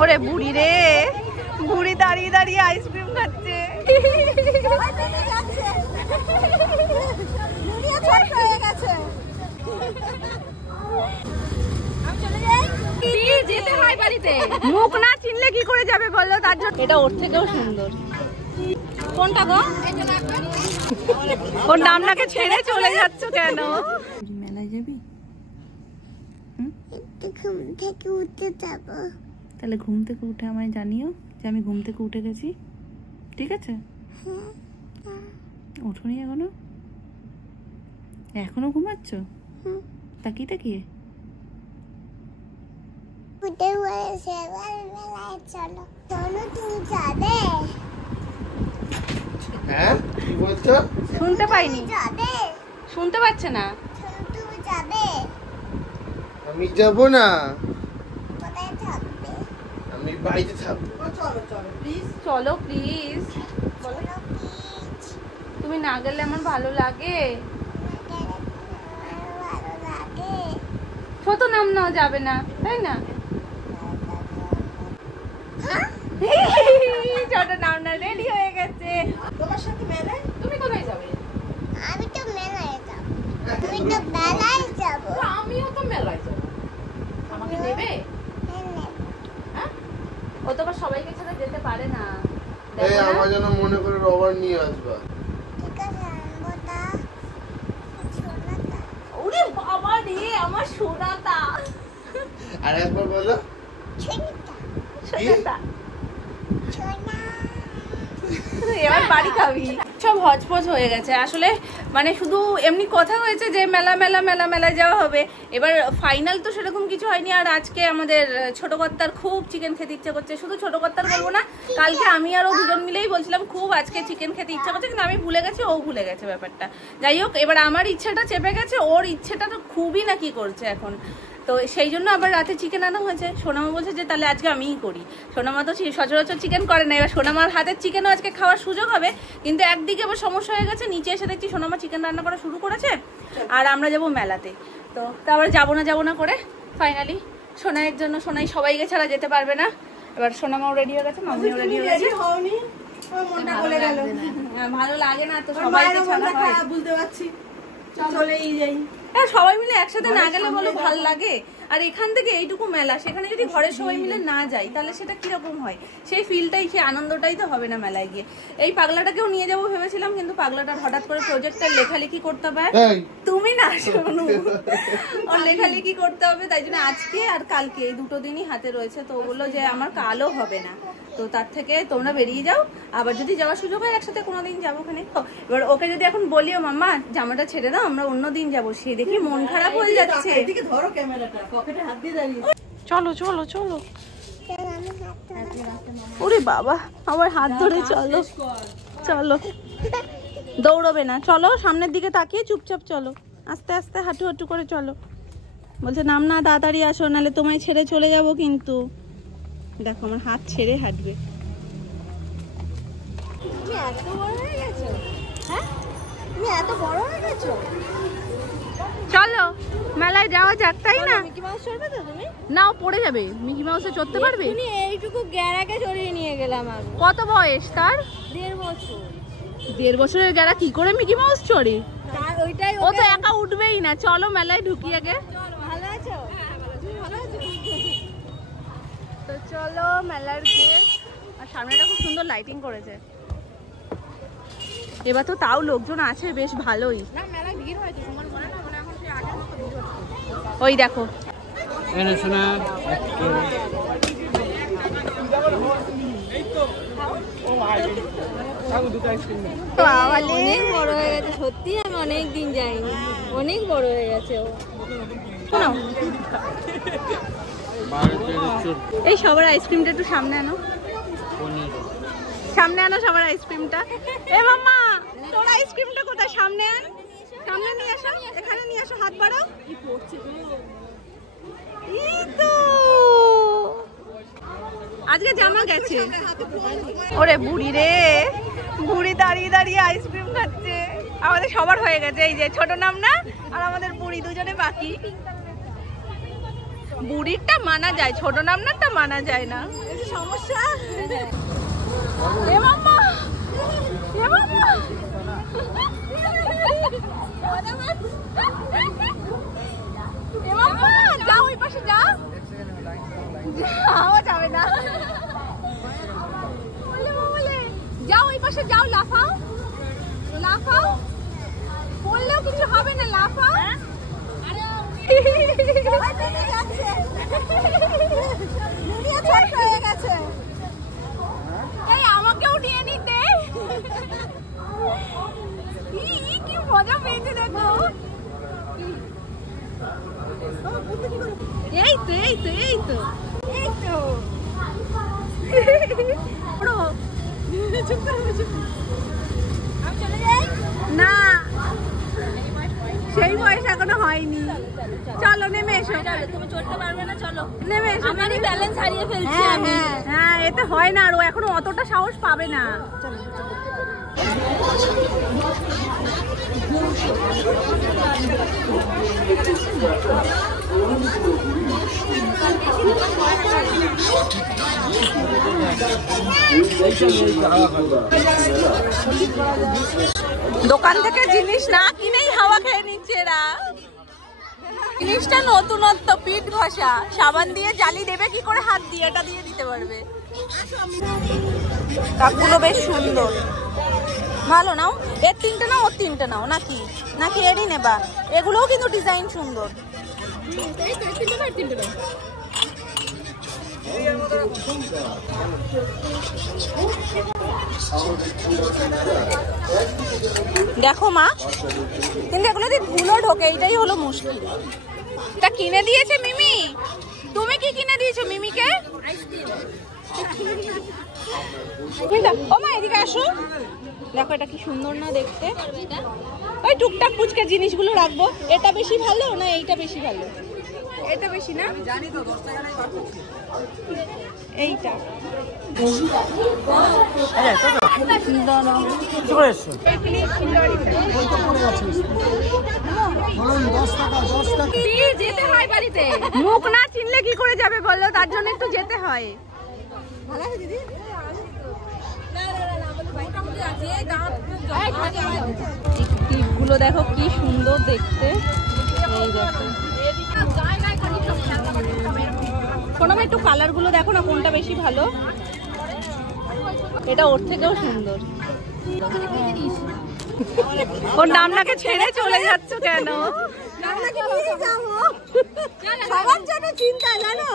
ওরে বুড়ি রে, বুড়ি দাঁড়িয়ে দাঁড়িয়ে আইসক্রিম খাচ্ছে। মুখ না চিনলে কি করে যাবে বলো? তার জন্য এটা ওর থেকেও সুন্দর। কোনটা গো? ওর নামটাকে ছেড়ে চলে যাচ্ছ কেন? মেলায় যাবি? ঘুম থেকে উঠে যাবো। তাহলে ঘুম থেকে উঠে আমায় জানিও যে আমি ঘুম থেকে উঠে গেছি, ঠিক আছে? ওঠোনি এখনো? এখনো ঘুমাচ্ছ? তাকিয়ে তাকিয়ে? উঠে হয়েছে, এবার মেলায় চলো। চলো, তুমি যাবে? হ্যাঁ, কি বলছো? শুনতে পাইনি। যাবে? শুনতে পাচ্ছে না। চলো, তুমি যাবে? আমি যাব না, কোথায় থাকবে? আমি বাড়িতে থাকবো। চলো প্লিজ। চলো প্লিজ, চলো প্লিজ। তুমি না গেলে আমার ভালো লাগে। ভালো লাগে। ছোট নাম নাও যাবে না, তাই না? ছোট নাম না রেডি হয়ে গেছে। তোমার সাথে মেলায় তুমি কোথায় যাবে? আমি তো মেলায় যাব। আমি তো মেলায় যাব। আমিও তো মেলায় যাব। আমাকে নেবে? হ্যাঁ, ও তো আবার সবাইকে ছাড়া যেতে পারে না। এই আমার জন্য মনে করে রবার নিয়ে আসবা। ঠিক আছে, আনবো তা। সোনাটা। ওরে বাবা রে, আমার সোনাটা। আর একবার বলো। সোনাটা। সোনাটা। সোনা। এবার বাড়ি খাবি। সব হজপজ হয়ে গেছে আসলে, মানে শুধু এমনি কথা হয়েছে যে মেলা মেলা মেলা মেলায় যাওয়া হবে, এবার ফাইনাল তো সেরকম কিছু হয়নি। আর আজকে আমাদের ছোট কর্তার খুব চিকেন খেতে ইচ্ছে করছে। শুধু ছোট কর্তার বলবো না, কালকে আমি আর ও দুজন মিলেই বলছিলাম খুব আজকে চিকেন খেতে ইচ্ছা করছে, কিন্তু আমি ভুলে গেছি, ও ভুলে গেছে ব্যাপারটা। যাই হোক, এবার আমার ইচ্ছেটা চেপে গেছে, ওর ইচ্ছেটা তো খুবই না কি করছে এখন। তো সেই জন্য আবার রাতে চিকেন আনা হয়েছে। সোনামা বলছে যে তাহলে আজকে আমিই করি। সোনামা তো সচরাচর চিকেন করে না, এবার সোনামার হাতের চিকেনও আজকে খাওয়ার সুযোগ হবে। কিন্তু একদিকে আবার সমস্যা হয়ে গেছে, নিচে এসে দেখছি সোনামা চিকেন রান্না করা শুরু করেছে, আর আমরা যাবো মেলাতে। তো তারপরে যাবো না করে ফাইনালি সোনাইয়ের জন্য, সোনাই সবাইকে ছাড়া যেতে পারবে না। এবার সোনামাও রেডি হয়ে গেছে, মামিও রেডি হয়ে গেছে। ভালো লাগে না তো সবাইকে ছাড়া হয়, বুঝতে পারছি। চলেই যাই, সবাই মিলে একসাথে না গেলে বলো ভাল লাগে। আর এখান থেকে এইটুকু মেলা, সেখানে যদি ঘরের সবাই মিলে না যাই তাহলে সেটা কিরকম হয়? সেই ফিলটাই, সেই আনন্দটাই তো হবে না মেলায় গিয়ে। এই পাগলাটাকেও নিয়ে যাবো ভেবেছিলাম, কিন্তু পাগলাটার হঠাৎ করে প্রজেক্টের লেখালেখি করতে হবে। তুমি না শোনো, ওর লেখালেখি করতে হবে, তাই জন্য আজকে আর কালকে এই দুটো দিনই হাতে রয়েছে। তো বললো যে আমার কালও হবে না, তো তার থেকে তোমরা বেরিয়ে যাও, আবার যদি যাওয়ার সুযোগ হয় একসাথে কোনোদিন যাবো ওখানে। এবার ওকে যদি এখন বলিও মাম্মা জামাটা ছেড়ে দাও, আমরা অন্যদিন যাবো, সে দেখি মন খারাপ হয়ে যাচ্ছে। ধরো ক্যামেরাটা, পকেটে হাত দিয়ে দাঁড়িয়ে। চলো চলো চলো, ওরে বাবা আমার হাত ধরে চলো চলো, দৌড়বে না, চলো সামনের দিকে তাকিয়ে চুপচাপ চলো, আস্তে আস্তে হাঁটু হাঁটু করে চলো। বলছে নাম না, তাড়াতাড়ি আসো, নাহলে তোমায় ছেড়ে চলে যাবো কিন্তু। দেখো আমার হাত ছেড়ে হাঁটবে। এত বড় হয়ে গেছো? হ্যাঁ, তুমি এত বড় হয়ে গেছো? চলো মেলায় যাওয়া যাক, তাই না? মিকি মাউস চড়বে তো তুমি? নাও পড়ে যাবে, মিকি মাউসে চড়তে পারবে? তুমি এইটুকু গ্যারাকে চড়িয়ে নিয়ে গেলাম আমি। কত বয়স তার? 1.5 বছর। 1.5 বছরের গ্যারা কি করে মিকি মাউস চড়ে? তার ওইটাই, ও তো একা উঠবেই না। চলো মেলায় ঢুকি আগে। ভালো আছো? তুমি ভালো আছো? তো চলো মেলার গেট, আর সামনেটা খুব সুন্দর লাইটিং করেছে। এবার তো তাও লোকজন আছে বেশ ভালোই। না মেলায় ভিড় হয়েছে, তোমার মনে না, মনে এখন সেই আগের মতো ভিড় হচ্ছে। ওই দেখো এনে শোনা অনেক বড় হয়ে গেছে সত্যি, আমি অনেক দিন যাইনি, অনেক বড় হয়ে গেছে ও। এই সবার আইসক্রিমটা একটু সামনে আনো, সামনে আনো সবার আইসক্রিমটা। এ মাম্মা তোর আইসক্রিমটা কোথায়? সামনে আন, সামনে নিয়ে আসো, এখানে নিয়ে আসো, হাত বাড়াও। এই তো আজকে জামা গেছে। ওরে বুড়ি রে, বুড়ি দাঁড়িয়ে দাঁড়িয়ে আইসক্রিম খাচ্ছে। আমাদের সবার হয়ে গেছে, এই যে ছোট নাম না আর আমাদের বুড়ি দুজনে বাকি। বুড়িরটা মানা যায়, ছোট নামনারটা মানা যায় না। সমস্যা। এ মাম্মা, এ মাম্মা। এ মাম্মা, যাও ওই পাশে যাও। যাও যাবে না। যাও ওই পাশে যাও, লাফাও লাফাও, বললেও কিছু হবে না, লাফাও। আমাকেও নিয়ে নিতে, কি মজা পেয়েছে দেখো। এই তো এই তো এই তো এই তো না, সেই বয়স এখনো হয়নি। চলো নেমে এসো। তুমি চড়তে পারবে না, চলো নেমে এসো। আমারই ব্যালেন্স হারিয়ে ফেলছি আমি। হ্যাঁ, এতে হয় না, আর ও এখনো অতটা সাহস পাবে না। দোকান থেকে জিনিস না কিনেই হাওয়া খেয়ে নিচ্ছে এরা। জিনিসটা নতুনত্ব, পিঠ ঘষা, সাবান দিয়ে জালি দেবে কি করে, হাত দিয়ে এটা দিয়ে দিতে পারবে। কাপগুলো বেশ সুন্দর, ভালো নাও। এর 3টে নাও, ওর 3টে নাও, নাকি নাকি এরই নেবা? এগুলোও কিন্তু ডিজাইন সুন্দর। দেখো মা, কিন্তু এগুলোতে ধুলো ঢোকে, এইটাই হলো মুশকিল। তা কিনে দিয়েছে মিমি। তুমি কি কিনে দিয়েছো মিমিকে? ও মা এদিকে আসো, দেখো এটা কি সুন্দর না দেখতে। ওই টুকটাক পুচকে জিনিসগুলো রাখবো। এটা বেশি ভালো না এইটা বেশি ভালো? এটা বেশি না, জানি তো 10 টাকা নাই বার করছি। এইটা যেতে হয় বাড়িতে। মুখ না চিনলে কি করে যাবে বললো, তার জন্য একটু যেতে হয়। ভালো আছে দিদি? টিপগুলো দেখো কি সুন্দর দেখতে। এই দেখো সোনাম, একটু কালার গুলো দেখো না, কোনটা বেশি ভালো। এটা ওর থেকেও সুন্দর। ওর নামনাকে ছেড়ে চলে যাচ্ছ কেন? সবার জন্য চিন্তা, জানো।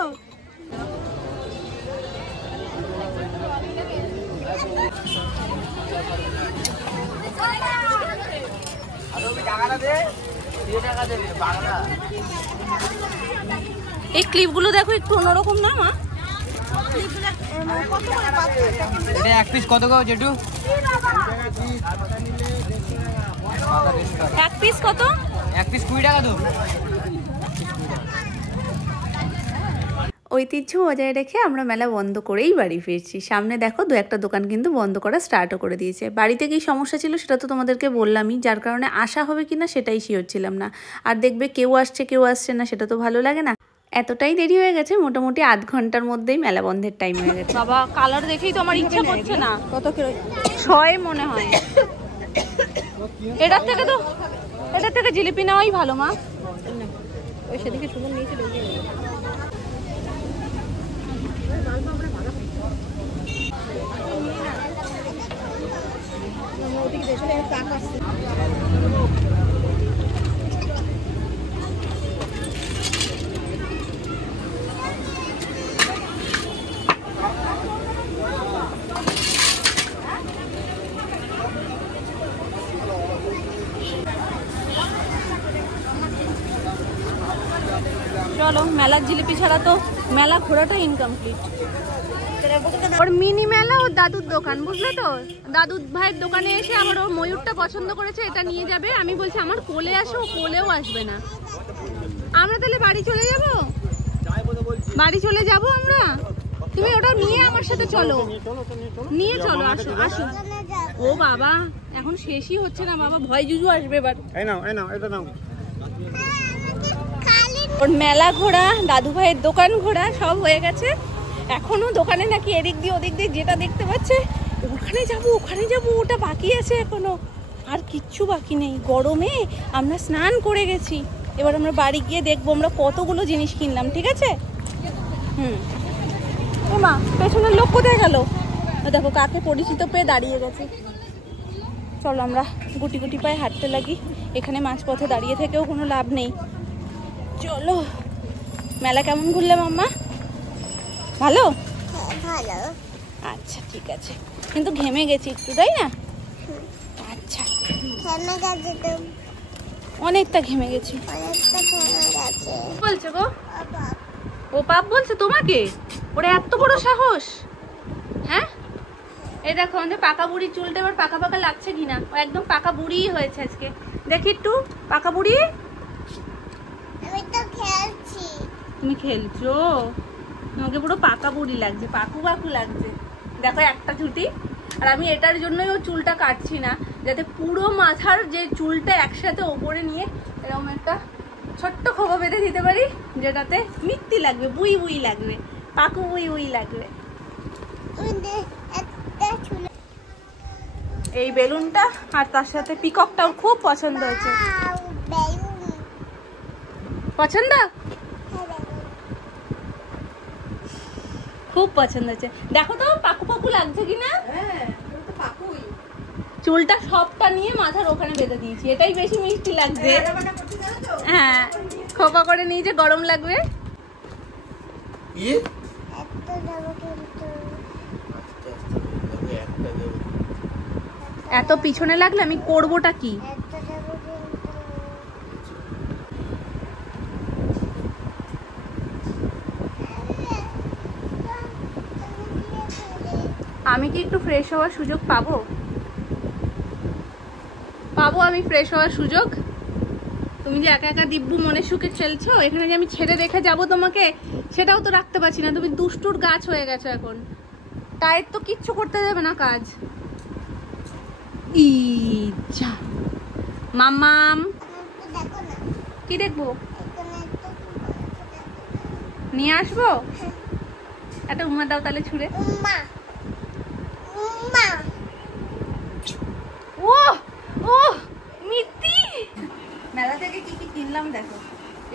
এই ক্লিপগুলো দেখো একটু অন্যরকম না মা? এটা এক পিস কত গো জেঠু? এক পিস কত? এক পিস 20 টাকা তো। ঐতিহ্য বজায় রেখে আমরা মেলা বন্ধ করেই বাড়ি ফিরছি। সামনে দেখো 2-1টা দোকান কিন্তু বন্ধ করা স্টার্টও করে দিয়েছে। বাড়িতে কি সমস্যা ছিল সেটা তো তোমাদেরকে বললামই, যার কারণে আসা হবে কিনা সেটাই শিওর ছিলাম না। আর দেখবে কেউ আসছে কেউ আসছে না, সেটা তো ভালো লাগে না। এতটাই দেরি হয়ে গেছে, মোটামুটি আধ ঘন্টার মধ্যেই মেলা বন্ধের টাইম হয়ে গেছে। বাবা কালার দেখেই তো আমার ইচ্ছা করছে না। কত করে? 6 মনে হয়। এটার থেকে জিলিপি নেওয়াই ভালো মা। ওই সেদিকে সুন্দর নিয়েছিল। চলো, মেলার জিলিপি ছাড়া তো মেলা ঘোরাটা ইনকমপ্লিট। ওর মিনি মেলা ওর দাদুর দোকান, বুঝলে তো? দাদুর ভাইয়ের দোকানে এসে আবার ও ময়ূরটা পছন্দ করেছে, এটা নিয়ে যাবে। আমি বলছি আমার কোলে আসো, কোলেও আসবে না। আমরা তাহলে বাড়ি চলে যাব, বাড়ি চলে যাব আমরা। তুমি ওটা নিয়ে আমার সাথে চলো, নিয়ে চলো, আসো আসো। ও বাবা এখন শেষই হচ্ছে না বাবা, ভয় জুজু আসবে এবার। এই নাও এটা নাও। ওর মেলা ঘোরা, দাদু ভাইয়ের দোকান ঘোরা সব হয়ে গেছে। এখনো দোকানে নাকি এদিক দিয়ে ওদিক দিয়ে যেটা দেখতে পাচ্ছে ওখানে যাব ওটা বাকি আছে এখনো। আর কিচ্ছু বাকি নেই। গরমে আমরা স্নান করে গেছি। এবার আমরা বাড়ি গিয়ে দেখবো আমরা কতগুলো জিনিস কিনলাম, ঠিক আছে? ও মা, পেছনের লোক কোথায় গেল? দেখো কাকে পরিচিত পেয়ে দাঁড়িয়ে গেছে। চলো আমরা গুটি গুটি পায়ে হাঁটতে লাগি। এখানে মাঝপথে দাঁড়িয়ে থেকেও কোনো লাভ নেই। চলো। মেলা কেমন ঘুরলে মাম্মা? ভালো? ভালো। আচ্ছা ঠিক আছে, কিন্তু ঘেমে গেছি একটু, তাই না? আচ্ছা, ঘেমে গেছে তো, অনেকটা ঘেমে গেছি। অনেকটা ঘেমে গেছে। বলছে গো, ও পাপ বলছে তোমাকে? ওরা এত বড় সাহস? হ্যাঁ, এই দেখো আমাদের পাকা বুড়ি চুলটা এবার পাকা পাকা লাগছে কিনা। ও একদম পাকা বুড়িই হয়েছে আজকে। দেখি একটু পাকা বুড়ি। আমি তো খেলছি। তুমি খেলছো? তোমাকে পুরো পাকা বুড়ি লাগছে, পাকু পাকু লাগছে। দেখো একটা চুটি। আর আমি এটার জন্যই ও চুলটা কাটছি না, যাতে পুরো মাথার যে চুলটা একসাথে ওপরে নিয়ে এরকম একটা ছোট্ট খোপা বেঁধে দিতে পারি, যেটাতে মিত্তি লাগবে, বুই বুই লাগবে, পাকু বুই বুই লাগবে। এই বেলুনটা আর তার সাথে পিককটাও খুব পছন্দ হয়েছে। পছন্দ? খুব পছন্দ হয়েছে। দেখো তো পাকু পাকু লাগছে কিনা। চুলটা সবটা নিয়ে মাথার ওখানে বেঁধে দিয়েছি, এটাই বেশি মিষ্টি লাগছে। হ্যাঁ, খোপা করে নিয়েছে, গরম লাগবে। এত পিছনে লাগলে আমি করবোটা কি? আমি কি একটু ফ্রেশ হওয়ার সুযোগ পাবো? আমি ফ্রেশ হওয়ার সুযোগ? তুমি যে একা একা দিব্যু মনের সুখে খেলছো, এখানে যে আমি ছেড়ে রেখে যাব তোমাকে, সেটাও তো রাখতে পারছি না। তুমি দুষ্টুর গাছ হয়ে গেছো এখন। টায়ের তো কিচ্ছু করতে দেবে না কাজ। ইচ্ছা মাম্মাম, কি দেখবো? নিয়ে আসবো? একটা উমা দাও তাহলে ছুঁড়ে। ও ও মিত্তি, মেলা থেকে কি কি কিনলাম দেখো।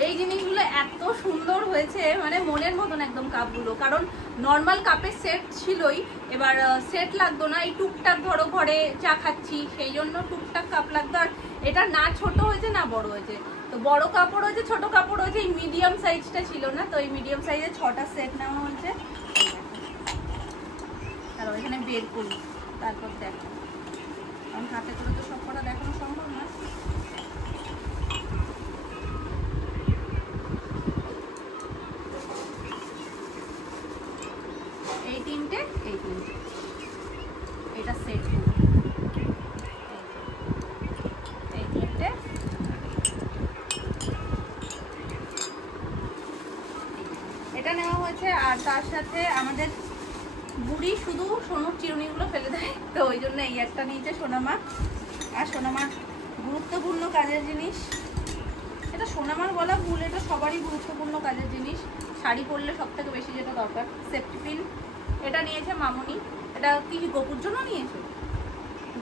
এই জিনিসগুলো এত সুন্দর হয়েছে, মানে মনের মতন একদম কাপগুলো। কারণ নর্মাল কাপের সেট ছিলই, এবার সেট লাগতো না। এই টুকটাক ধরো ঘরে চা খাচ্ছি, সেই জন্য টুকটাক কাপ লাগতো। আর এটা না ছোট হয়েছে না বড় হয়েছে, তো বড় কাপড় হয়েছে, ছোট কাপড় হয়েছে। এই মিডিয়াম সাইজটা ছিল না, তো এই মিডিয়াম সাইজের 6টা সেট নেওয়া হয়েছে। তারপর এখানে বের করি, তারপর দেখো, কারণ হাতে করে তো সব কটা দেখানো সম্ভব না। এই তিনটে, এটা সেট, এই তিনটে, এটা নেওয়া হয়েছে। আর তার সাথে আমাদের বুড়ি শুধু সোনুর চিরুনিগুলো ফেলে দেয়, তো ওই জন্য এই একটা নিয়েছে সোনামা। আর সোনামার গুরুত্বপূর্ণ কাজের জিনিস, এটা সোনামার বলা ভুল, এটা সবারই গুরুত্বপূর্ণ কাজের জিনিস। শাড়ি পরলে সব থেকে বেশি যেটা দরকার, সেফটি পিন। এটা নিয়েছে মামুনি। এটা কি গোপুর জন্য নিয়েছে?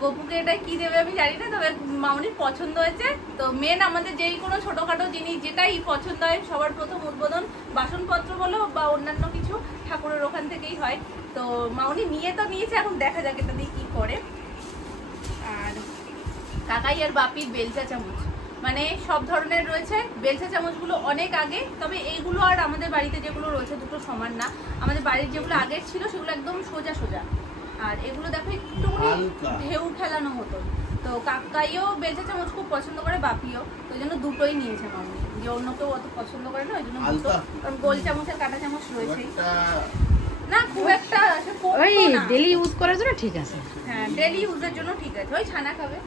গোপুকে এটা কি দেবে আমি জানি না, তবে মামুনির পছন্দ হয়েছে। তো মেন আমাদের যেই কোনো ছোটোখাটো জিনিস যেটাই পছন্দ হয়, সবার প্রথম উদ্বোধন বাসনপত্র বলো বা অন্যান্য কিছু ঠাকুরের ওখান থেকেই হয়। তো মামুনি নিয়ে তো নিয়েছে, এখন দেখা যাক এটা দিয়ে কী করে। আর কাকাই আর বাপির বেলচা চামচ, মানে সব ধরনের রয়েছে। বেলচা চামচগুলো অনেক আগে, তবে এইগুলো আর আমাদের বাড়িতে যেগুলো রয়েছে দুটো সমান না। আমাদের বাড়ির যেগুলো আগের ছিল সেগুলো একদম সোজা সোজা, আর এগুলো দেখো একটুখানি ঢেউ খেলানো মতো। তো কাকাইও বেলচা চামচ খুব পছন্দ করে, বাপিও, তো ওই জন্য দুটোই নিয়েছে মামনি। যে অন্য কেউ অত পছন্দ করে না, ওই জন্য দুটো। কারণ গোল চামচের কাঁটা চামচ রয়েছেই না, খুব একটা ওই ডেলি ইউজ করার জন্য ঠিক আছে। হ্যাঁ, ডেলি ইউজের জন্য ঠিক আছে, ওই ছানা খাবে।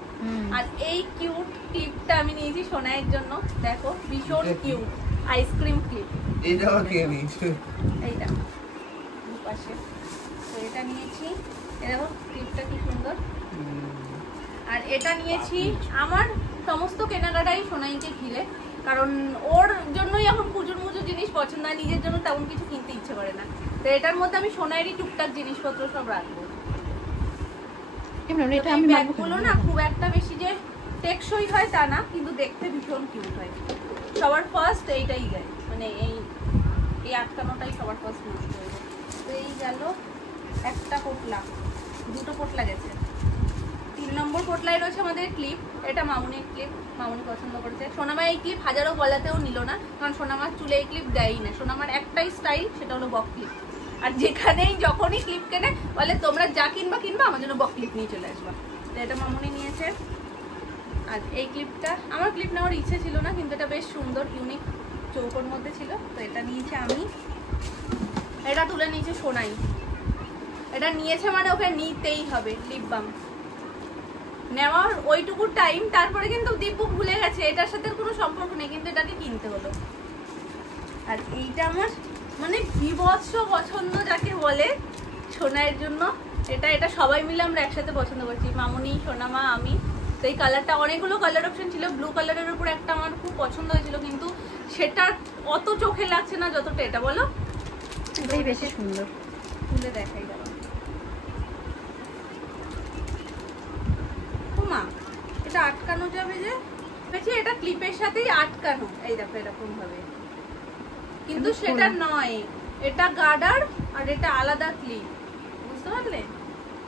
আর এই কিউট ক্লিপটা আমি নিয়েছি সোনাইয়ের জন্য। দেখো ভীষণ কিউট আইসক্রিম ক্লিপ। এইটা কে নিয়েছে? এইটা পাশে, তো এটা নিয়েছি। দেখো ক্লিপটা কি সুন্দর। আর এটা নিয়েছি, আমার সমস্ত কেনাকাটাই সোনাইকে ঘিরে। কারণ ওর জন্যই এখন পুজোর মুজোর জিনিস পছন্দ হয়, নিজের জন্য তেমন কিছু কিনতে ইচ্ছে করে না। তো এটার মধ্যে আমি সোনারই টুকটাক জিনিসপত্র সব রাখবো। এটা আমি ব্যাগগুলো না খুব একটা বেশি যে টেকসই হয় তা না, কিন্তু দেখতে ভীষণ কিউট হয়। সবার ফার্স্ট এইটাই যায়, মানে এই আটকানোটাই সবার ফার্স্ট নষ্ট হয়ে যায়। তো এই গেল একটা পোটলা, দুটো পোটলা গেছে। 3 নম্বর পোটলায় রয়েছে আমাদের ক্লিপ। এটা মামুনির ক্লিপ, মামুনি পছন্দ করেছে। সোনামা এই ক্লিপ হাজারো গলাতেও নিল না, কারণ সোনামার চুলে এই ক্লিপ দেয়ই না। সোনামার একটাই স্টাইল, সেটা হলো বক ক্লিপ। আর যেখানেই যখনই ক্লিপ কেনে বলে তোমরা যা কিনবা আমার জন্য বক ক্লিপ নিয়ে চলে আসবা। তো এটা মামুনি নিয়েছে। আর এই ক্লিপটা আমার ক্লিপ নেওয়ার ইচ্ছে ছিল না, কিন্তু এটা বেশ সুন্দর ইউনিক চৌকোর মধ্যে ছিল, তো এটা নিয়েছে আমি। এটা তুলে নিয়েছে সোনাই, এটা নিয়েছে মানে ওকে নিতেই হবে লিপ বাম। নেওয়ার ওইটুকু টাইম, তারপরে কিন্তু দীপু ভুলে গেছে, এটার সাথে কোনো সম্পর্ক নেই, কিন্তু এটাকে কিনতে হলো। আর এইটা আমার মানে বিভৎস পছন্দ যাকে বলে সোনাইয়ের জন্য। এটা সবাই মিলে আমরা একসাথে পছন্দ করছি, মামুনি, সোনামা, আমি। তো এই কালারটা, অনেকগুলো কালার অপশন ছিল, ব্লু কালারের উপর একটা আমার খুব পছন্দ হয়েছিল, কিন্তু সেটা অত চোখে লাগছে না যতটা এটা। বলো এটাই বেশি সুন্দর। তুলে দেখাই গেল। মা এটা আটকানো যাবে যে, দেখছি এটা ক্লিপের সাথেই আটকানো, এই দেখো এরকম ভাবে, কিন্তু সেটা নয়, এটা গার্ডার আর এটা আলাদা ক্লিপ, বুঝতে পারলে?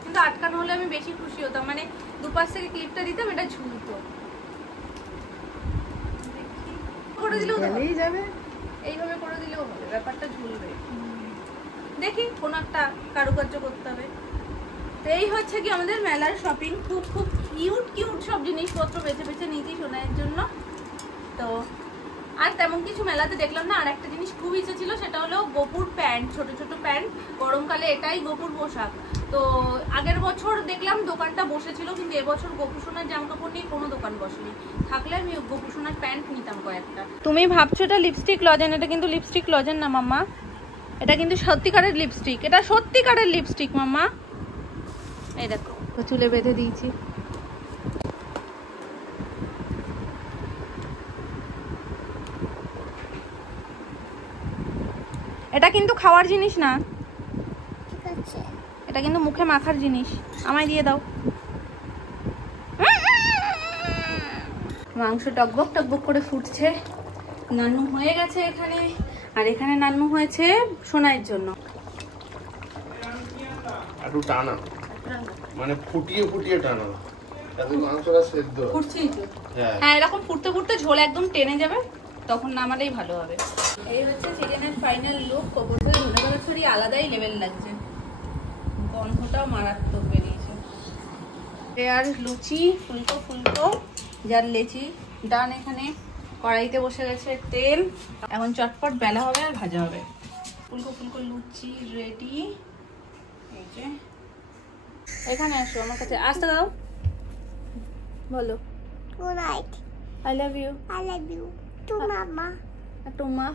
কিন্তু আটকানো হলে আমি বেশি খুশি হতাম, মানে দুপাশ থেকে ক্লিপটা দিতাম, এটা ঝুলতো। করে দিলেও যাবে, এইভাবে করে দিলেও হবে, ব্যাপারটা ঝুলবে। দেখি কোন একটা কারুকার্য করতে হবে। তো এই হচ্ছে কি আমাদের মেলার শপিং। খুব খুব কিউট সব জিনিসপত্র বেছে বেছে নিয়েছি সোনাইয়ের জন্য। তো আর তেমন কিছু মেলাতে দেখলাম না। আর একটা জিনিস খুব ইচ্ছে ছিল, সেটা হলো গোপুর প্যান্ট, ছোট ছোট প্যান্ট। গরমকালে এটাই গোপুর পোশাক। তো আগের বছর দেখলাম দোকানটা বসেছিল, কিন্তু এবছর গোপু সোনার জামা কাপড় নিয়ে কোনো দোকান বসেনি। থাকলে আমি গোপু সোনার প্যান্ট নিতাম কয়েকটা। তুমি ভাবছো এটা লিপস্টিক লজেন, এটা কিন্তু লিপস্টিক লজেন না মাম্মা, এটা কিন্তু সত্যিকারের লিপস্টিক। এটা সত্যিকারের লিপস্টিক মাম্মা, এই দেখো চুলে বেঁধে দিয়েছি। এটা কিন্তু খাওয়ার জিনিস না, ঠিক আছে। এটা কিন্তু মুখে মাখার জিনিস। আমায় দিয়ে দাও। মাংস টকবক টকবক করে ফুটছে। নানু হয়ে গেছে এখানে, আর এখানে নানু হয়েছে সোনাইয়ের জন্য। একটু টানা, মানে ফুটিয়ে ফুটিয়ে টানা, তাতে মাংসটা সেদ্ধ ফুটছেই তো। হ্যাঁ, এরকম ফুটতে ফুটতে ঝোল একদম টেনে যাবে, তখন নামালেই ভালো হবে। এই হচ্ছে চিকেনের ফাইনাল লুক। কবর থেকে ধনেপাতা ছড়িয়ে আলাদাই লেভেল লাগছে, গন্ধটাও মারাত্মক বেরিয়েছে। আর লুচি ফুলকো ফুলকো, যার লেচি ডান। এখানে কড়াইতে বসে গেছে তেল, এখন চটপট বেলা হবে আর ভাজা হবে। ফুলকো ফুলকো লুচি রেডি। এই যে এখানে আসো আমার কাছে, আসতে দাও, বলো Good night. I love you. I love you. To Mama. টুমা